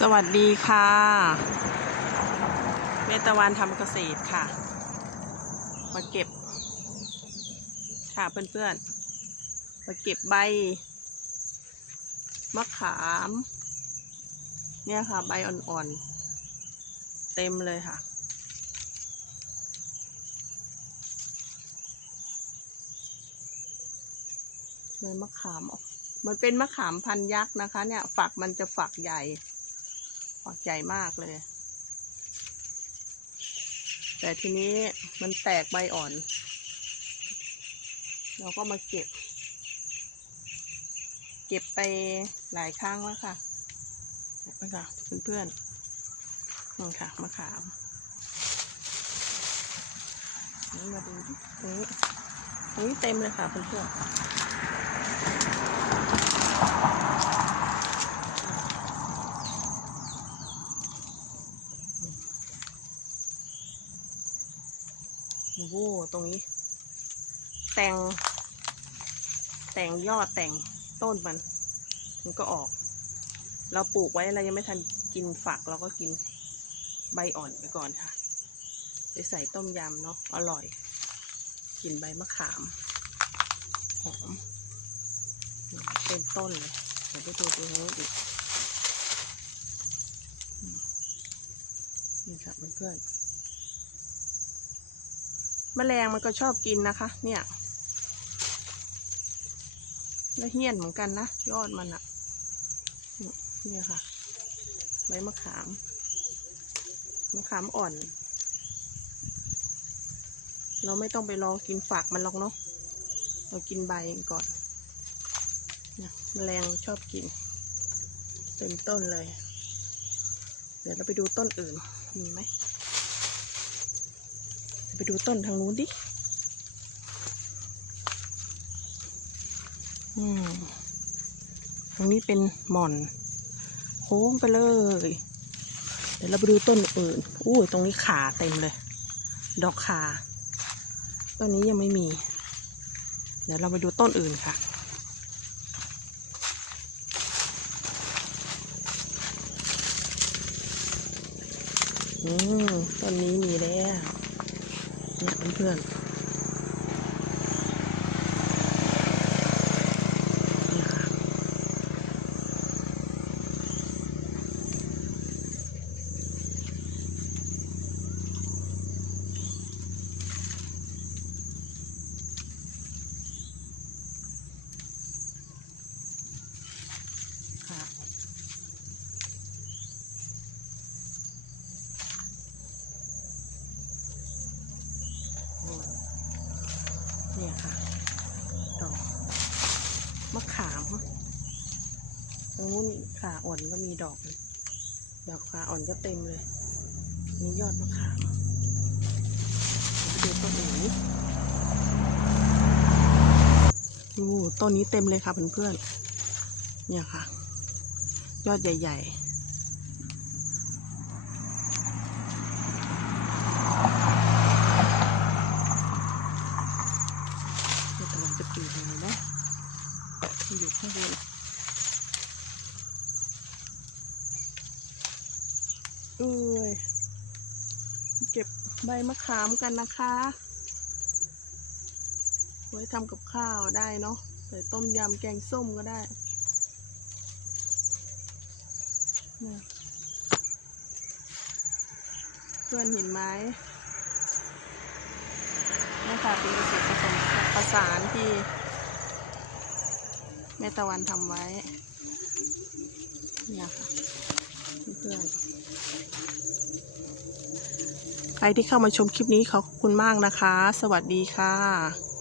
สวัสดีค่ะเมตะวันทำเกษตรค่ะ มาเก็บ ค่ะเพื่อนๆ มาเก็บใบ มะขาม เนี่ยค่ะ ใบอ่อนๆ เต็มเลยค่ะใบมะขามออกมันเป็นมะขามพันยักษ์นะคะ เนี่ยฝักมันจะฝักใหญ่ ฝักใหญ่มากเลย แต่ทีนี้มันแตกใบอ่อน เราก็มาเก็บ เก็บไปหลายครั้งแล้วค่ะเห็นไหมคะเพื่อนๆนี่ค่ะมะขามนี่มาดูตรงนี้ตรงนี้เต็มเลยค่ะเพื่อนๆ โอ้โหตรงนี้ แต่ง แต่งยอดแต่งต้นมัน มันก็ออก เราปลูกไว้เรายังไม่ทันกินฝักเราก็กินใบอ่อนไปก่อนค่ะ ไปใส่ต้มยำเนาะอร่อยกินใบมะขามหอมเต็มต้นเลยเดี๋ยวไปดูตรงนี้ดิอืมนี่ค่ะเพื่อนๆ แมลงมันก็ชอบกินนะคะ เนี่ยแล้วเหี้ยนเหมือนกันนะ ยอดมันอะเนี่ยเนี่ค่ะใบมะขาม มะขามอ่อน เราไม่ต้องไปรอกินฝักมันหรอกเนาะเรากินใบก่อนนี่ยแมลงชอบกินเต็มต้นเลย เดี๋ยวเราไปดูต้นอื่นมีไหม ไปดูต้นทางนู้นดิอืมตรงนี้เป็นหม่อน โค้งไปเลย เดี๋ยวเราไปดูต้นอื่นอู้ตรงนี้ขาเต็มเลย ดอกขาต้นนี้ยังไม่มี เดี๋ยวเราไปดูต้นอื่นค่ะ อืมต้นนี้มีแล้ว นี่ยเพื่อนๆนี่ค่ะ ค่ะ เนี่ยค่ะ ดอก มะขามตรงนู้นขาอ่อนก็มีดอกเลยดอกขาอ่อนก็เต็มเลยนี่ยอดมะขามไปดูต้นอื่นนิดูต้นนี้เต็มเลยค่ะเพื่อนๆเนี่ยค่ะ ยอดใหญ่ ๆเดี๋ยวตะวันจะปีนยังไงนะ มันอยู่ข้างบนเอ้ยเก็บใบมะขามกันนะคะไว้ทำกับข้าวได้เนาะใส่ต้มยำแกงส้มก็ได้เนี่ยเพื่อนเห็นไหมนี่ค่ะเป็นเกษตรผสมผสานที่ แม่ตะวันทำไว้ เนี่ยค่ะเพื่อนใครที่เข้ามาชมคลิปนี้ขอบคุณมากนะคะ สวัสดีค่ะ